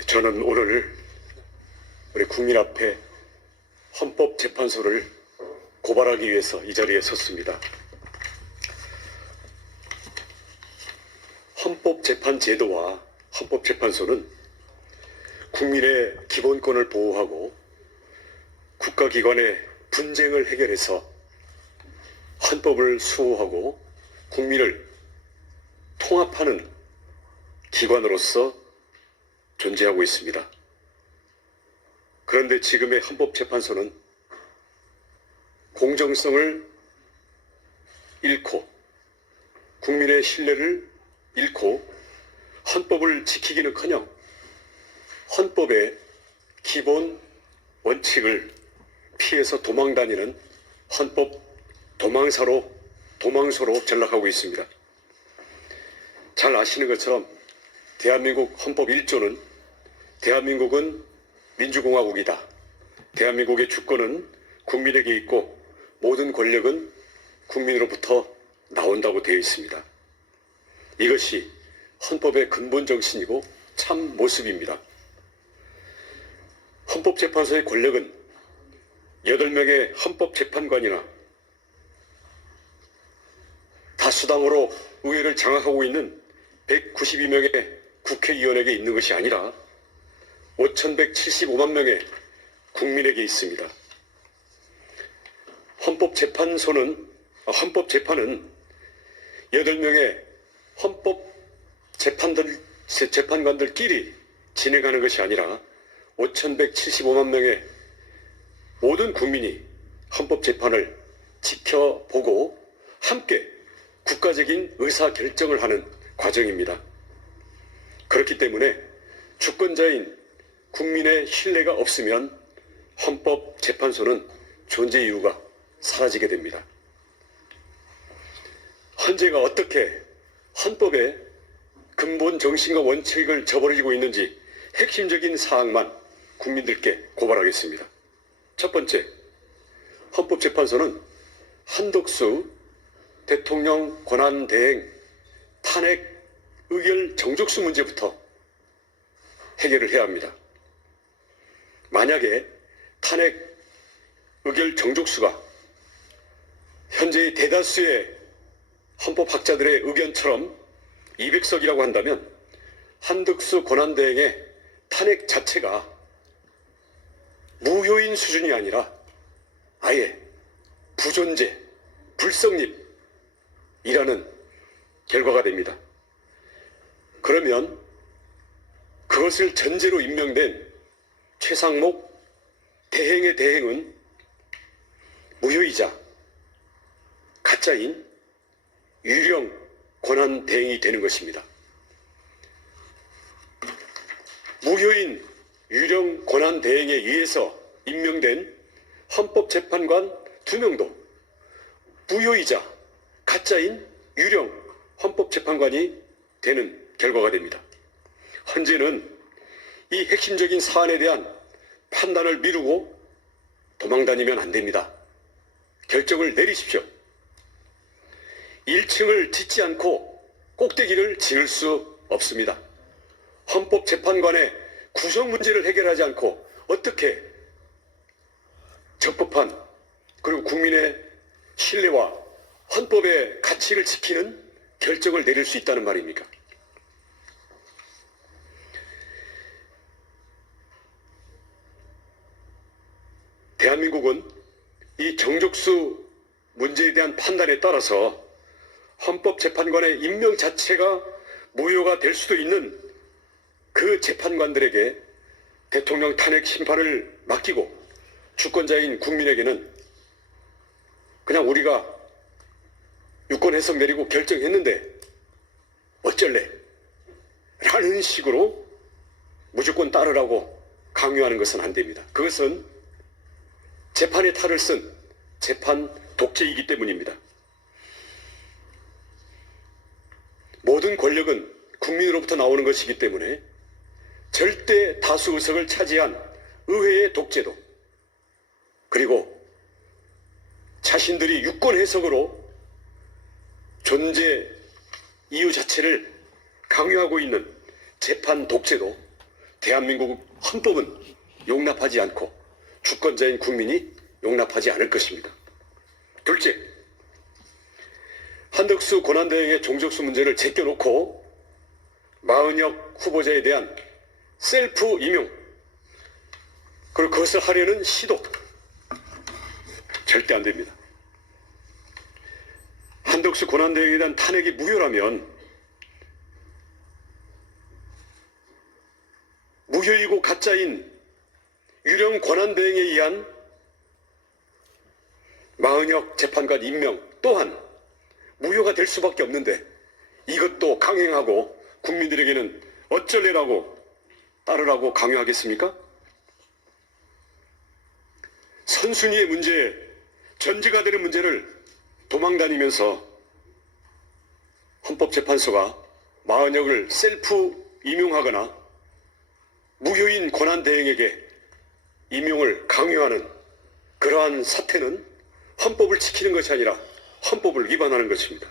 저는 오늘 우리 국민 앞에 헌법재판소를 고발하기 위해서 이 자리에 섰습니다. 헌법재판제도와 헌법재판소는 국민의 기본권을 보호하고 국가기관의 분쟁을 해결해서 헌법을 수호하고 국민을 통합하는 기관으로서 존재하고 있습니다. 그런데 지금의 헌법재판소는 공정성을 잃고 국민의 신뢰를 잃고 헌법을 지키기는커녕 헌법의 기본 원칙을 피해서 도망다니는 헌법 도망소로 전락하고 있습니다. 잘 아시는 것처럼 대한민국 헌법 1조는 대한민국은 민주공화국이다. 대한민국의 주권은 국민에게 있고 모든 권력은 국민으로부터 나온다고 되어 있습니다. 이것이 헌법의 근본 정신이고 참 모습입니다. 헌법재판소의 권력은 8명의 헌법재판관이나 다수당으로 의회를 장악하고 있는 192명의 국회의원에게 있는 것이 아니라 5,175만 명의 국민에게 있습니다. 헌법재판은 8명의 헌법재판관들끼리 진행하는 것이 아니라 5,175만 명의 모든 국민이 헌법재판을 지켜보고 함께 국가적인 의사결정을 하는 과정입니다. 그렇기 때문에 주권자인 국민의 신뢰가 없으면 헌법재판소는 존재 이유가 사라지게 됩니다. 헌재가 어떻게 헌법의 근본 정신과 원칙을 저버리고 있는지 핵심적인 사항만 국민들께 고발하겠습니다. 첫 번째, 헌법재판소는 한덕수 대통령 권한대행 탄핵 의결 정족수 문제부터 해결을 해야 합니다. 만약에 탄핵 의결 정족수가 현재의 대다수의 헌법학자들의 의견처럼 200석이라고 한다면 한덕수 권한대행의 탄핵 자체가 무효인 수준이 아니라 아예 부존재, 불성립이라는 결과가 됩니다. 그러면 그것을 전제로 임명된 최상목 대행의 대행은 무효이자 가짜인 유령 권한 대행이 되는 것입니다. 무효인 유령 권한 대행에 의해서 임명된 헌법재판관 2명도 무효이자 가짜인 유령 헌법재판관이 되는 결과가 됩니다. 헌재는 이 핵심적인 사안에 대한 판단을 미루고 도망다니면 안 됩니다. 결정을 내리십시오. 1층을 짓지 않고 꼭대기를 지을 수 없습니다. 헌법재판관의 구성 문제를 해결하지 않고 어떻게 적법한 그리고 국민의 신뢰와 헌법의 가치를 지키는 결정을 내릴 수 있다는 말입니까? 대한민국은 이 정족수 문제에 대한 판단에 따라서 헌법재판관의 임명 자체가 무효가 될 수도 있는 그 재판관들에게 대통령 탄핵 심판을 맡기고 주권자인 국민에게는 그냥 우리가 유권 해석 내리고 결정했는데 어쩔래? 라는 식으로 무조건 따르라고 강요하는 것은 안 됩니다. 그것은 재판의 탈을 쓴 재판 독재이기 때문입니다. 모든 권력은 국민으로부터 나오는 것이기 때문에 절대 다수 의석을 차지한 의회의 독재도 그리고 자신들이 유권 해석으로 존재 이유 자체를 강요하고 있는 재판 독재도 대한민국 헌법은 용납하지 않고 주권자인 국민이 용납하지 않을 것입니다. 둘째, 한덕수 권한대행의 종적수 문제를 제껴놓고 마은혁 후보자에 대한 셀프 임용, 그리고 그것을 하려는 시도 절대 안 됩니다. 한덕수 권한대행에 대한 탄핵이 무효라면 무효이고 가짜인 유령 권한대행에 의한 마은혁 재판관 임명 또한 무효가 될 수밖에 없는데 이것도 강행하고 국민들에게는 어쩔래라고 따르라고 강요하겠습니까? 선순위의 문제에 전제가 되는 문제를 도망다니면서 헌법재판소가 마은혁을 셀프 임용하거나 무효인 권한대행에게 임용을 강요하는 그러한 사태는 헌법을 지키는 것이 아니라 헌법을 위반하는 것입니다.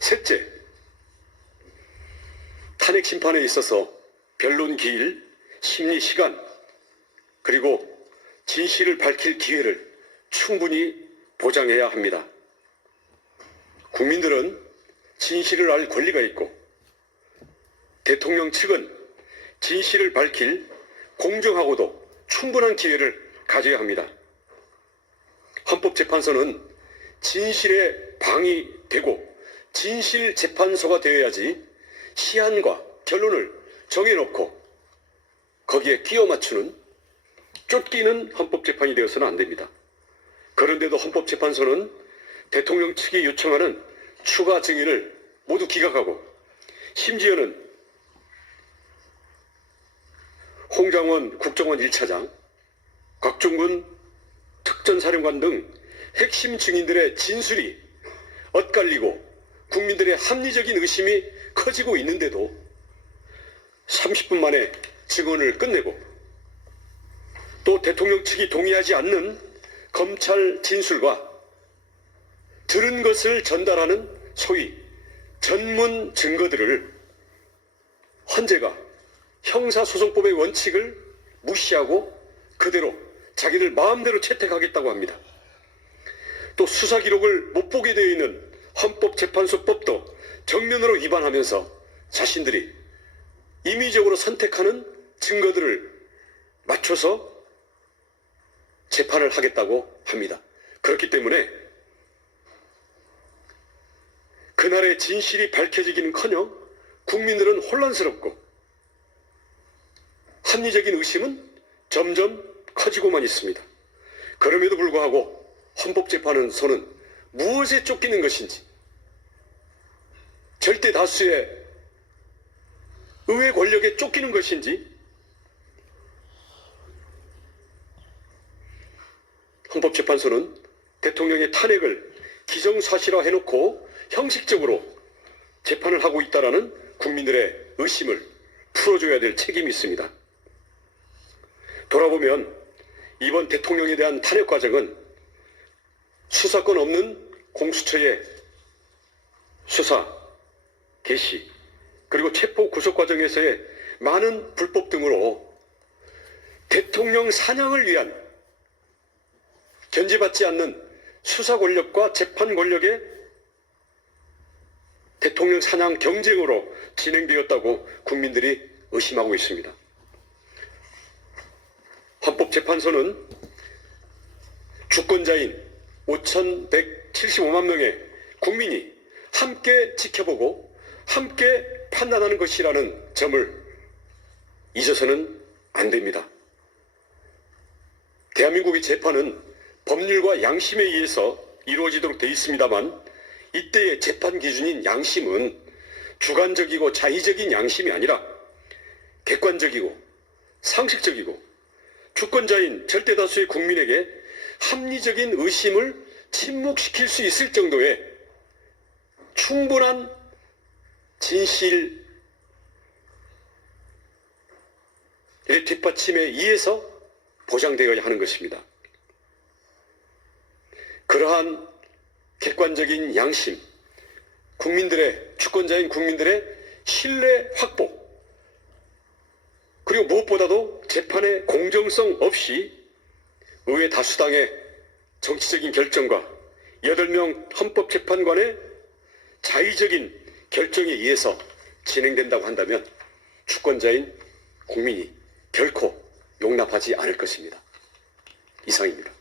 셋째, 탄핵 심판에 있어서 변론 기일, 심리 시간, 그리고 진실을 밝힐 기회를 충분히 보장해야 합니다. 국민들은 진실을 알 권리가 있고 대통령 측은 진실을 밝힐 공정하고도 충분한 기회를 가져야 합니다. 헌법재판소는 진실에 방이 되고 진실재판소가 되어야지 시한과 결론을 정해놓고 거기에 끼워 맞추는 쫓기는 헌법재판이 되어서는 안 됩니다. 그런데도 헌법재판소는 대통령 측이 요청하는 추가 증인을 모두 기각하고 심지어는 홍장원 국정원 1차장, 곽종근 특전사령관 등 핵심 증인들의 진술이 엇갈리고 국민들의 합리적인 의심이 커지고 있는데도 30분 만에 증언을 끝내고 또 대통령 측이 동의하지 않는 검찰 진술과 들은 것을 전달하는 소위 전문 증거들을 헌재가 형사소송법의 원칙을 무시하고 그대로 자기들 마음대로 채택하겠다고 합니다. 또 수사 기록을 못 보게 되어 있는 헌법재판소법도 정면으로 위반하면서 자신들이 임의적으로 선택하는 증거들을 맞춰서 재판을 하겠다고 합니다. 그렇기 때문에 그날의 진실이 밝혀지기는커녕 국민들은 혼란스럽고 합리적인 의심은 점점 커지고만 있습니다. 그럼에도 불구하고 헌법재판소는 무엇에 쫓기는 것인지, 절대 다수의 의회 권력에 쫓기는 것인지, 헌법재판소는 대통령의 탄핵을 기정사실화해놓고 형식적으로 재판을 하고 있다는 국민들의 의심을 풀어줘야 될 책임이 있습니다. 돌아보면 이번 대통령에 대한 탄핵 과정은 수사권 없는 공수처의 수사, 개시, 그리고 체포 구속 과정에서의 많은 불법 등으로 대통령 사냥을 위한 견제받지 않는 수사 권력과 재판 권력의 대통령 사냥 경쟁으로 진행되었다고 국민들이 의심하고 있습니다. 헌법재판소는 주권자인 5,175만 명의 국민이 함께 지켜보고 함께 판단하는 것이라는 점을 잊어서는 안 됩니다. 대한민국의 재판은 법률과 양심에 의해서 이루어지도록 되어 있습니다만 이때의 재판 기준인 양심은 주관적이고 자의적인 양심이 아니라 객관적이고 상식적이고 주권자인 절대다수의 국민에게 합리적인 의심을 침묵시킬 수 있을 정도의 충분한 진실의 뒷받침에 의해서 보장되어야 하는 것입니다. 그러한 객관적인 양심, 국민들의, 주권자인 국민들의 신뢰 확보, 그리고 그리고 무엇보다도 재판의 공정성 없이 의회 다수당의 정치적인 결정과 8명 헌법재판관의 자의적인 결정에 의해서 진행된다고 한다면 주권자인 국민이 결코 용납하지 않을 것입니다. 이상입니다.